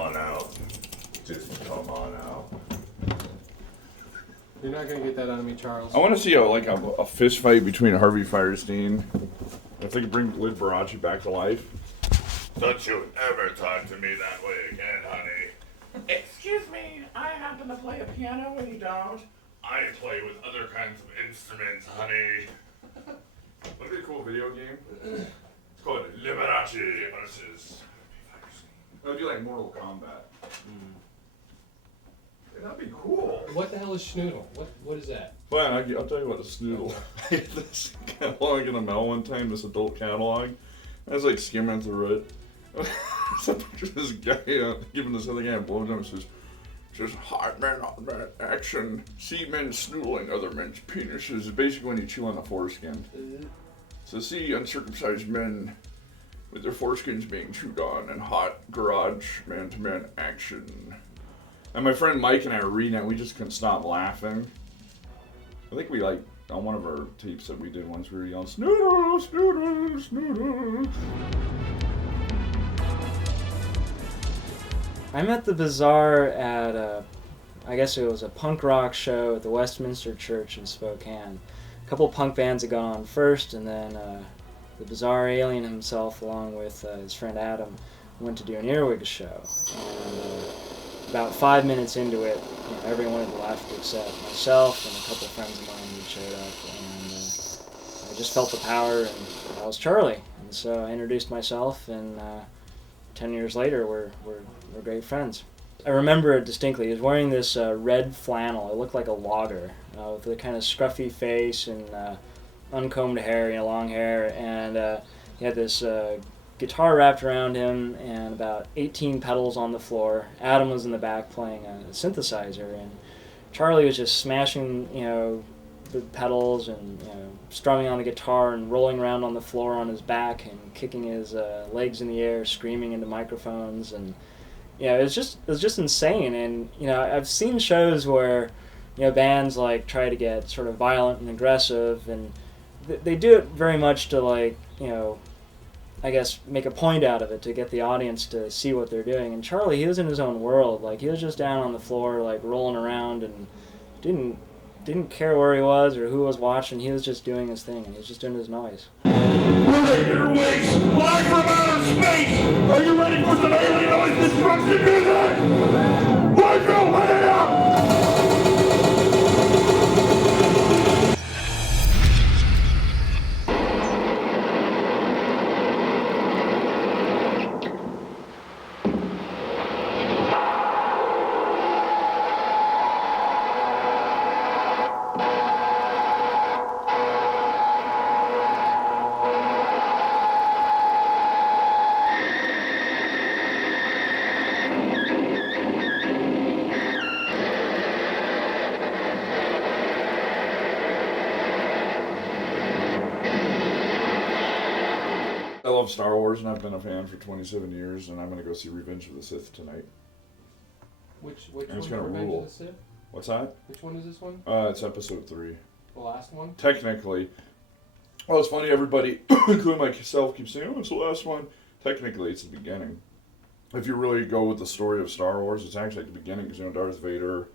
on out. Just come on out. You're not gonna get that out of me, Charles. I want to see a fist fight between Harvey Firestein. If they could bring Liberace back to life. Don't you ever talk to me that way again, honey. Excuse me, I happen to play a piano and you don't. I play with other kinds of instruments, honey. That'd be a cool video game. It's called Liberace versus Harvey Firestein. It would be like Mortal Kombat. Yeah, that'd be cool. What the hell is Schnoodle? What is that? Fine, I'll tell you what, a Snoodle. I had this catalog in the mail one time, this adult catalog. I was like skimming through it. There's a picture of this guy giving this other guy a blowjob. It says, hot men on man action. See men snoodling other men's penises. It's basically when you chew on the foreskin. So see uncircumcised men with their foreskins being chewed on and hot garage man-to-man action. And my friend Mike and I were reading it, we just couldn't stop laughing. I think we on one of our tapes that we did once, we were yelling, Snoodle, Snoodle, Snoodle. I'm at the bazaar at I guess it was a punk rock show at the Westminster Church in Spokane. A couple punk bands had gone on first, and then the Bizarre Alien himself, along with his friend Adam, went to do an Earwigs show. And about 5 minutes into it, everyone had left except myself and a couple of friends of mine who showed up, and I just felt the power, and that was Charlie. And so I introduced myself, and 10 years later, we're great friends. I remember it distinctly. He was wearing this red flannel. It looked like a logger, with a kind of scruffy face and uncombed hair, long hair, and he had this guitar wrapped around him and about 18 pedals on the floor. Adam was in the back playing a synthesizer, and Charlie was just smashing, the pedals and strumming on the guitar and rolling around on the floor on his back and kicking his legs in the air, screaming into microphones, and it was just insane. And I've seen shows where bands try to get sort of violent and aggressive, and they do it very much to I guess make a point out of it to get the audience to see what they're doing. And Charlie, he was in his own world. He was just down on the floor rolling around and didn't care where he was or who was watching. He was just doing his thing, and he was just doing his noise. We're the Earwigs, live from outer space! Are you ready for some alien noise destruction music? Michael, let it out! I love Star Wars, and I've been a fan for 27 years, and I'm going to go see Revenge of the Sith tonight. Which And it's one? gonna Revenge rule. of the Sith? What's that? Which one is this one? It's episode 3. The last one? Technically. Well, it's funny, everybody, including myself, keeps saying, it's the last one. Technically, it's the beginning. If you really go with the story of Star Wars, it's actually at the beginning, because, Darth Vader,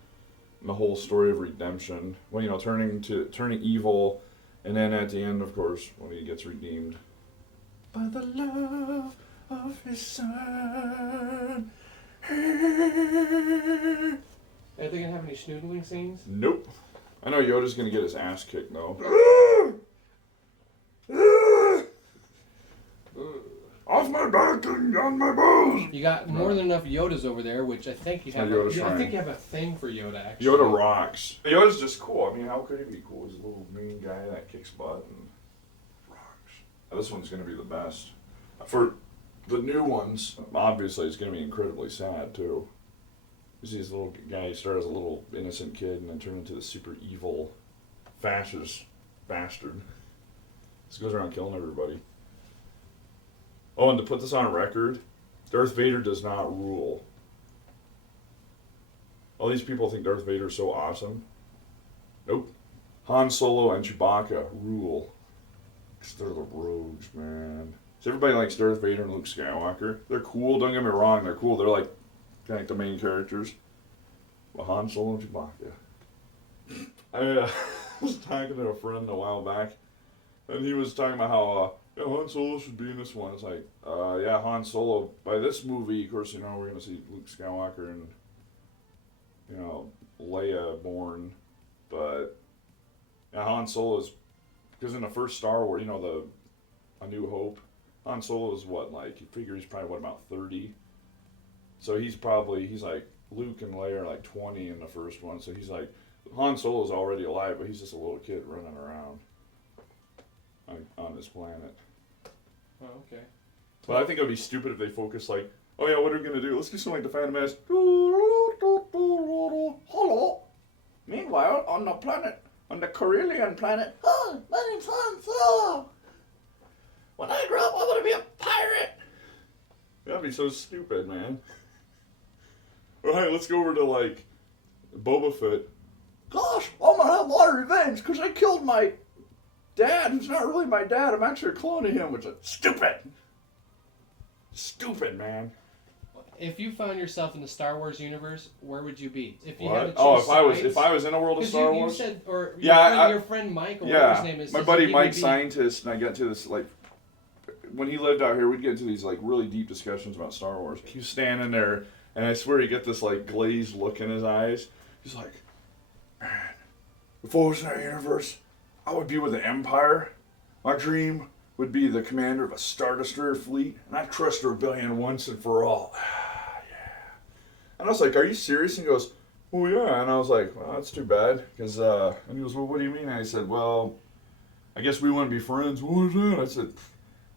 and the whole story of redemption, well, turning evil, and then at the end, of course, when he gets redeemed. By the love of his son. Are they gonna have any schnoodling scenes? Nope. I know Yoda's gonna get his ass kicked, though. Off my back and on my balls! You got more than enough Yodas over there, which I think you have. I think you have a thing for Yoda, actually. Yoda rocks. Yoda's just cool. I mean, how could he be cool? He's a little mean guy that kicks butt and rocks. This one's gonna be the best. For the new ones, obviously, it's gonna be incredibly sad too. You see this little guy start as a little innocent kid and then turn into this super evil, fascist bastard. Just goes around killing everybody. Oh, and to put this on record, Darth Vader does not rule. All these people think Darth Vader is so awesome. Nope. Han Solo and Chewbacca rule. Because they're the rogues, man. So everybody likes Darth Vader and Luke Skywalker. They're cool, don't get me wrong, they're cool. They're like like the main characters. Well, Han Solo and Chewbacca. I was talking to a friend a while back, and he was talking about how Han Solo should be in this one. It's like, yeah, Han Solo. By this movie, of course, we're gonna see Luke Skywalker and Leia born, but Han Solo is, because in the first Star Wars, A New Hope, Han Solo is what, like, you figure he's probably what, about 30. So he's like Luke and Leia are like 20 in the first one. So he's like, Han Solo's already alive, but he's just a little kid running around on this planet. Oh, okay. But I think it would be stupid if they focus like, oh yeah, what are we gonna do? Let's do something like the Phantom Menace. Hello. Meanwhile, on the Carillion planet, oh, my name's Han Solo. When I grow up, I want to be a pirate. That'd be so stupid, man. All right, let's go over to like Boba Fett. Gosh, I'm gonna have a lot of revenge because I killed my dad, who's not really my dad. I'm actually a clone of him, which is stupid. Stupid, man. If you found yourself in the Star Wars universe, where would you be? If you what? had to choose if I was in a world of Star Wars. You said, or your friend Michael, yeah, whatever his name is. My buddy Mike, scientist, and I got to this like. When he lived out here, we'd get into these like really deep discussions about Star Wars. He was standing there, and I swear he get this like glazed look in his eyes. He's like, man, if I was in that universe, I would be with the Empire. My dream would be the commander of a Star Destroyer fleet, and I'd crush the rebellion once and for all. Yeah. And I was like, are you serious? And he goes, oh yeah. And I was like, well, that's too bad. Because, and he goes, well, what do you mean? And I said, well, I guess we wouldn't be friends. What is that? I said,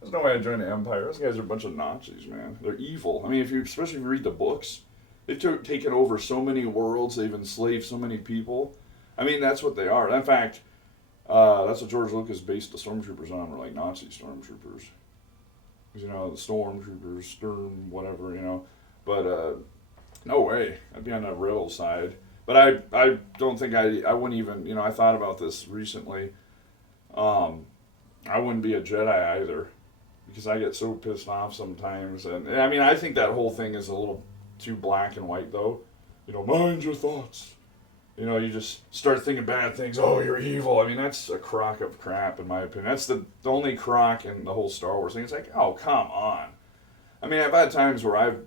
there's no way I'd join the Empire. Those guys are a bunch of Nazis, man. They're evil. I mean, especially if you read the books, they've taken over so many worlds. They've enslaved so many people. I mean, that's what they are. In fact, that's what George Lucas based the stormtroopers on, were like Nazi stormtroopers. Because, the stormtroopers, Sturm, whatever, But, no way. I'd be on the rebel side. But I don't think I wouldn't even, I thought about this recently. I wouldn't be a Jedi either. Because I get so pissed off sometimes. And I mean, I think that whole thing is a little too black and white, though. Mind your thoughts. You just start thinking bad things. Oh, you're evil. I mean, that's a crock of crap, in my opinion. That's the only crock in the whole Star Wars thing. It's like, oh, come on. I mean, I've had times where I've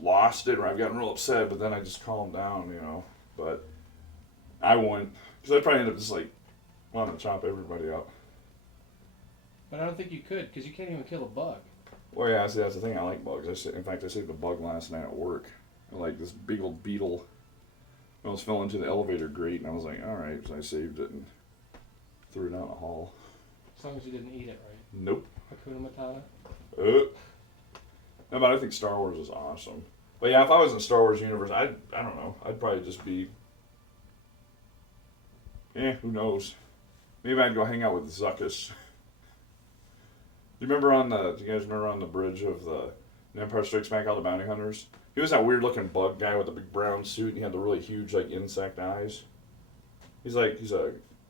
lost it, or I've gotten real upset, but then I just calm down, But I wouldn't. Because I'd probably end up just, like, wanting to chop everybody up. But I don't think you could, because you can't even kill a bug. Well, yeah, see, that's the thing. I like bugs. In fact, I saved a bug last night at work. Like this big old beetle. I almost fell into the elevator grate, and I was like, all right. So I saved it and threw it down the hall. As long as you didn't eat it, right? Nope. Hakuna Matata? No, but I think Star Wars is awesome. But yeah, if I was in the Star Wars universe, I don't know. I'd probably just be... who knows? Maybe I'd go hang out with Zuckuss. Do you guys remember on the bridge of the Empire Strikes Back, all the bounty hunters? He was that weird looking bug guy with the big brown suit, and he had the really huge like insect eyes. He's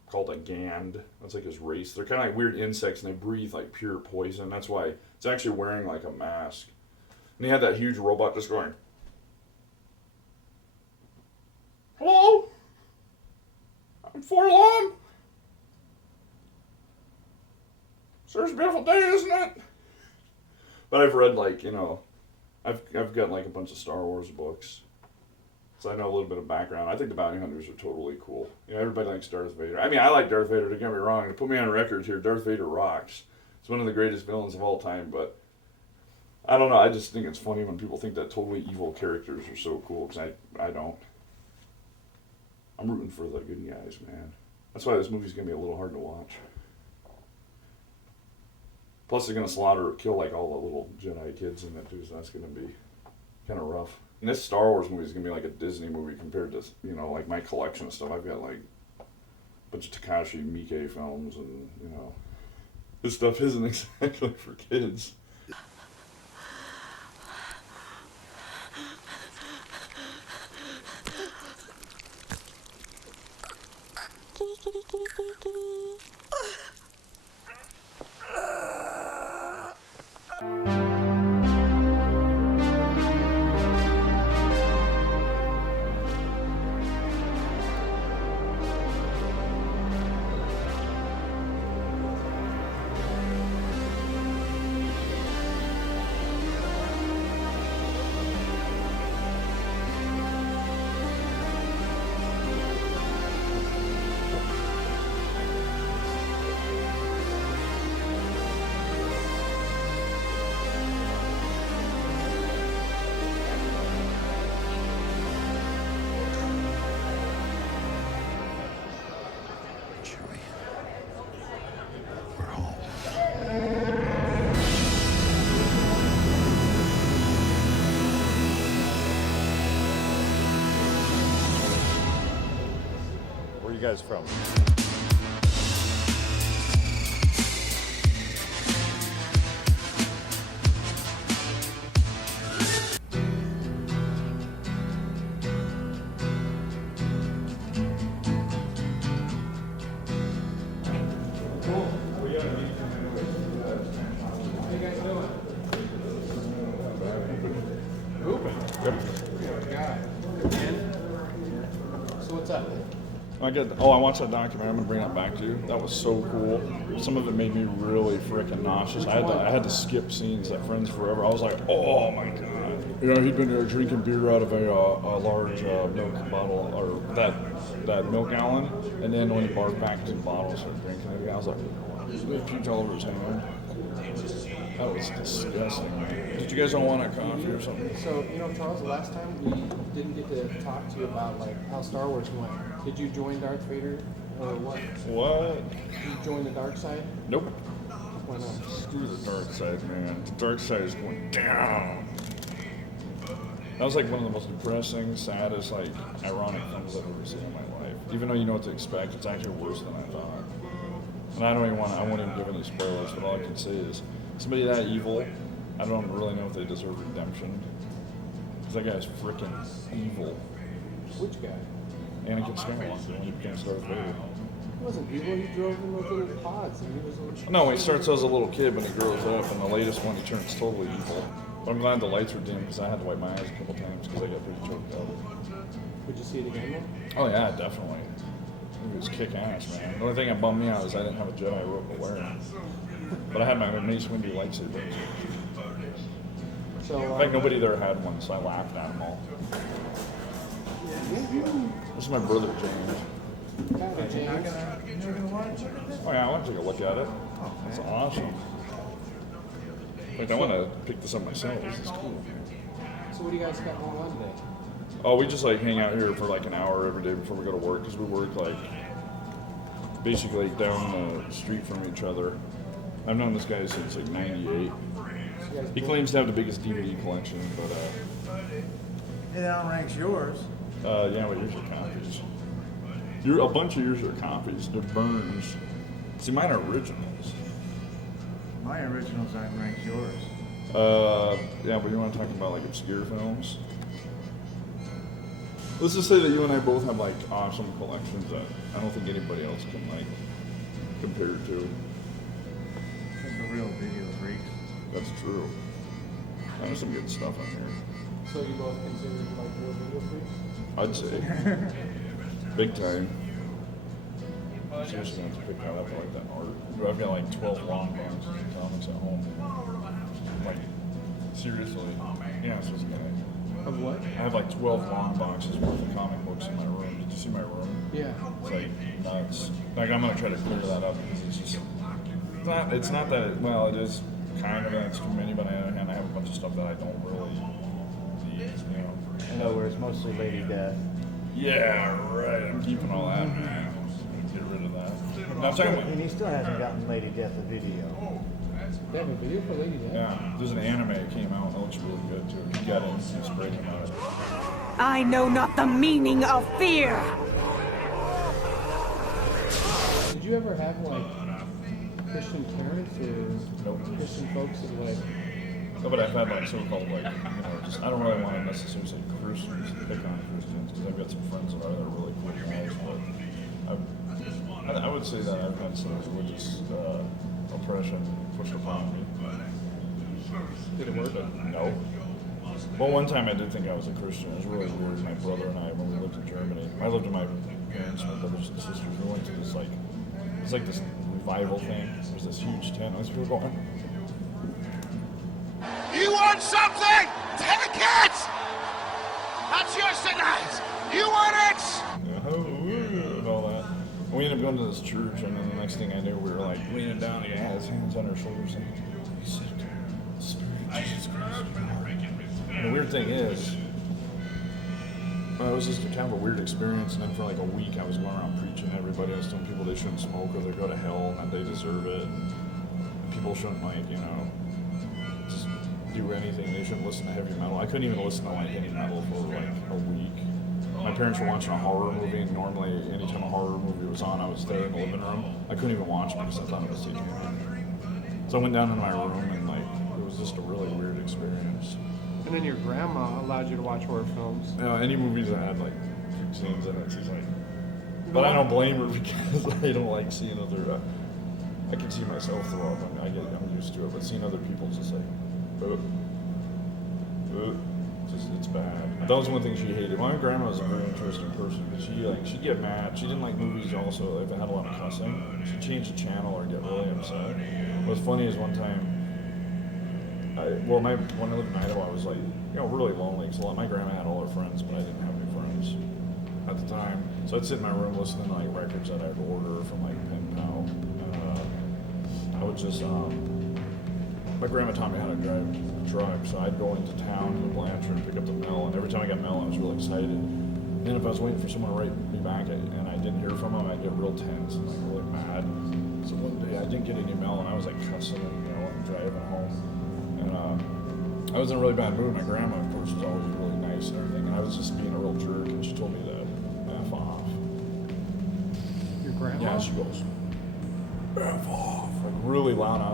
called a Gand. That's like his race. They're kind of like weird insects, and they breathe like pure poison. That's why it's actually wearing like a mask. And he had that huge robot just going, hello? I'm Forlorn. It's a beautiful day, isn't it? But I've read I've got like a bunch of Star Wars books, so I know a little bit of background. I think the bounty hunters are totally cool. Everybody likes Darth Vader. I mean, I like Darth Vader. Don't get me wrong. To put me on record here, Darth Vader rocks. He's one of the greatest villains of all time. But I don't know. I just think it's funny when people think that totally evil characters are so cool. Because I don't. I'm rooting for the good guys, man. That's why this movie's gonna be a little hard to watch. Plus, they're going to kill like all the little Jedi kids in it too, so that's going to be kind of rough. And this Star Wars movie is going to be like a Disney movie compared to, like my collection of stuff. I've got like a bunch of Takashi Miike films, and, this stuff isn't exactly for kids. guys from? So what's up? I watched that documentary. I'm gonna bring that back to you. That was so cool. Some of it made me really freaking nauseous. I had to skip scenes at Friends Forever. I was like, oh my god. You know, he'd been drinking beer out of a large milk bottle, or that milk gallon, and then when he barfed back into the bottle and started drinking it, I was like, he puked all over his hand. That was disgusting, man. Did you guys all want a coffee or something? So, Charles, the last time we didn't get to talk to you about how Star Wars went. Did you join Darth Vader or what? What? Did you join the dark side? Nope. Why not? Screw the dark side, man. The dark side is going down. That was like one of the most depressing, saddest, ironic things I've ever seen in my life. Even though you know what to expect, it's actually worse than I thought. And I won't even give any spoilers, but all I can say is, somebody that evil, I don't really know if they deserve redemption. Because that guy's freaking evil. Which guy? Anakin Skywalker, when he became Darth Vader. He wasn't evil, he drove in those little pods and he was little... No, he starts as a little kid when he grows up, and the latest one he turns totally evil. But I'm glad the lights were dim because I had to wipe my eyes a couple times because I got pretty choked up. Would you see it again though? Oh yeah, definitely. It was kick ass, man. The only thing that bummed me out is I didn't have a Jedi robe to wear. But I had my Mace Windu lightsaber. So, in fact, nobody there had one, so I laughed at them all. This is my brother, James. Oh yeah, I want to take a look at it. It's awesome. Wait, I want to pick this up myself. This is cool. So what do you guys got going on today? Oh, we just hang out here for an hour every day before we go to work because we work basically down the street from each other. I've known this guy since '98. He claims to have the biggest DVD collection, but It outranks yours. yeah, but yours are copies. A bunch of yours are copies. They're burns. See, mine are originals. My originals outranks yours. Yeah, but you want to talk about obscure films? Let's just say that you and I both have awesome collections that I don't think anybody else can compare to. Like a real video freak. That's true. There's some good stuff on here. So you both consider real video freaks? I'd say. Big time. Seriously, going to pick that up. I like that art. I've got 12 long boxes of comics at home. Seriously. Yeah, so it's gonna. Of what? I have 12 long boxes worth of comic books in my room. Did you see my room? Yeah. It's nuts. I'm gonna try to clear that up because it's just. It's not that. It is kind of that's too many, but on the other hand, I have a bunch of stuff that I don't really need. In other words, mostly Lady Death. Yeah, right. I'm keeping all that, man. Get rid of that. No, I'm talking about. And he still hasn't gotten Lady Death a video. They have a video for Lady Death? Yeah, there's an anime that came out that looks really good too. He got it, he's breaking about it. I know not the meaning of fear. Did you ever have Christian parents or Nope. Christian folks that No, but I've had so-called just I don't really want to necessarily say Christians, pick on Christians, because I've got some friends that are really cool guys, but I would say that I've had some religious oppression pushed upon me. did it work? No. Well, one time I did think I was a Christian. It was really weird. My brother and I, when we lived in Germany, I lived with my parents, my brothers and sisters. We went to this it's this revival thing. There's this huge tent. Those people going. You want something? Take it! That's yours tonight! You want it? And all that. And we ended up going to this church, and then the next thing I knew, we were leaning down, and he had his hands on our shoulders, and he said, "Spirit of Jesus Christ." And the weird thing is, it was just kind of a weird experience, and then for a week I was going around preaching to everybody. I was telling people they shouldn't smoke or they go to hell and that they deserve it, and people shouldn't just do anything. They shouldn't listen to heavy metal. I couldn't even listen to any metal for a week. My parents were watching a horror movie, and normally anytime a horror movie was on, I would stay in the living room. I couldn't even watch it because I thought it was satanic. So I went down into my room, and like it was just a really weird experience. And then your grandma allowed you to watch horror films. Any movies that had like scenes in it, she's like. But I don't blame her because I don't like seeing other. I can see myself throw up. I'm used to it, but seeing other people just like, it's bad. That was one thing she hated. My grandma was a very interesting person, but she'd get mad. She didn't like movies also if it had a lot of cussing. She'd change the channel or get really upset. What's funny is one time, when I lived in Idaho, I was like, really lonely because my grandma had all her friends, but I didn't have any friends at the time. So I'd sit in my room listening to like records that I'd order from like Pen Pal. I would just, my grandma taught me how to drive a truck, so I'd go into town to Blanchard and pick up the mail, and every time I got mail, I was really excited. And then if I was waiting for someone to write me back and I didn't hear from them, I'd get real tense and like really mad. So one day I didn't get any mail, and I was like cussing and driving home. And I was in a really bad mood. My grandma, of course, was always really nice and everything, and I was just being a real jerk, and she told me to F off. Your grandma? Yeah, she goes, F off. Like really loud. And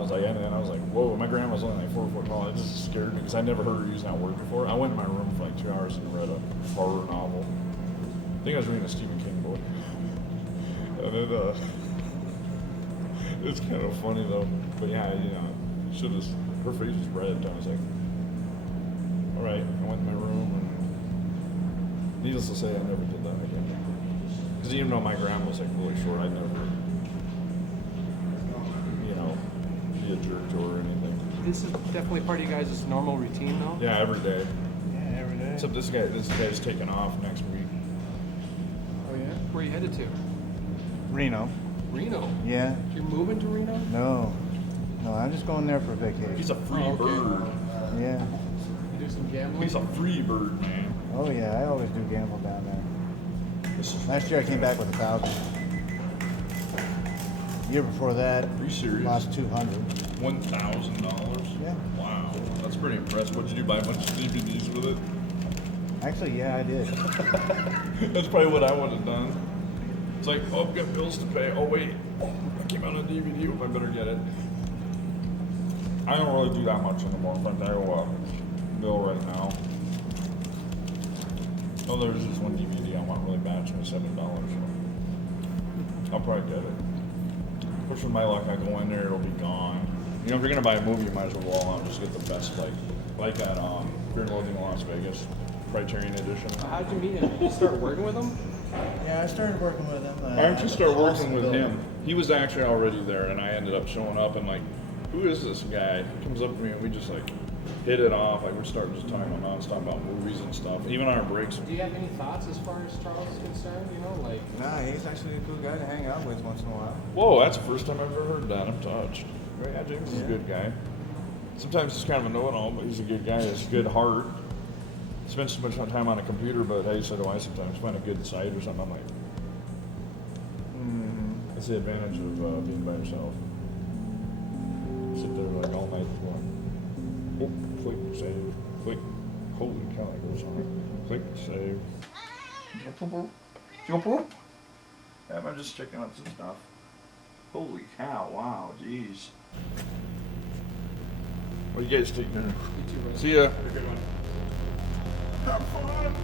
I was like, whoa, my grandma's only like 4 foot tall. It just scared me because I never heard her use that word before. I went in my room for like 2 hours and read a horror novel. I think I was reading a Stephen King book. And it, it's kind of funny though. But yeah, her face was red. I was like, all right. I went in my room, and needless to say, I never did that again. Because even though my grandma was like really short, I'd never, be a jerk to her or anything. This is definitely part of you guys' normal routine, though? Yeah, every day. Yeah, every day. Except this guy's taking off next week. Oh, yeah? Where are you headed to? Reno. Reno? Yeah. You're moving to Reno? No, I'm just going there for vacation. He's a free bird. Yeah. You do some gambling? He's a free bird, man. Oh yeah, I always do gamble down there. Last year I came back with 1,000. Year before that, Are you serious? lost 200. $1,000? Yeah. Wow, that's pretty impressive. What'd you do? Buy a bunch of DVDs with it? Actually, yeah, I did. That's probably what I would have done. It's like, oh, I've got bills to pay. Oh wait, I came out on DVD. I better get it. I don't really do that much anymore. In fact, I owe a bill right now. Oh, there's this one DVD I want really bad. It's only $7. I'll probably get it. Of course, with my luck, I go in there, it'll be gone. If you're gonna buy a movie, you might as well go all out and just get the best, like at Fear and Loathing in Las Vegas, Criterion Edition. How'd you meet him? Did you start working with him? Yeah, I started working with him. Why don't you start working with him? He was actually already there, and I ended up showing up and like, who is this guy? He comes up to me and we just like hit it off. Like we're starting just talking about nonstop about movies and stuff. Even on our breaks. Do you have any thoughts as far as Charles is concerned? Nah, he's actually a cool guy to hang out with once in a while. Whoa, that's the first time I've ever heard that. I'm touched. Yeah, James is a good guy. Sometimes he's kind of a know-it-all, but he's a good guy. He has a good heart. Spends so much time on a computer, but hey, so do I sometimes. Find a good site or something. I'm like, that's the advantage of being by yourself. Sit there like all night going, oh, click, save, click. Holy cow, it goes on. Click, save. Yeah, I'm just checking out some stuff. Holy cow, wow, jeez. Well, you guys take dinner. You too, bro. See ya. Have a good one. Have fun.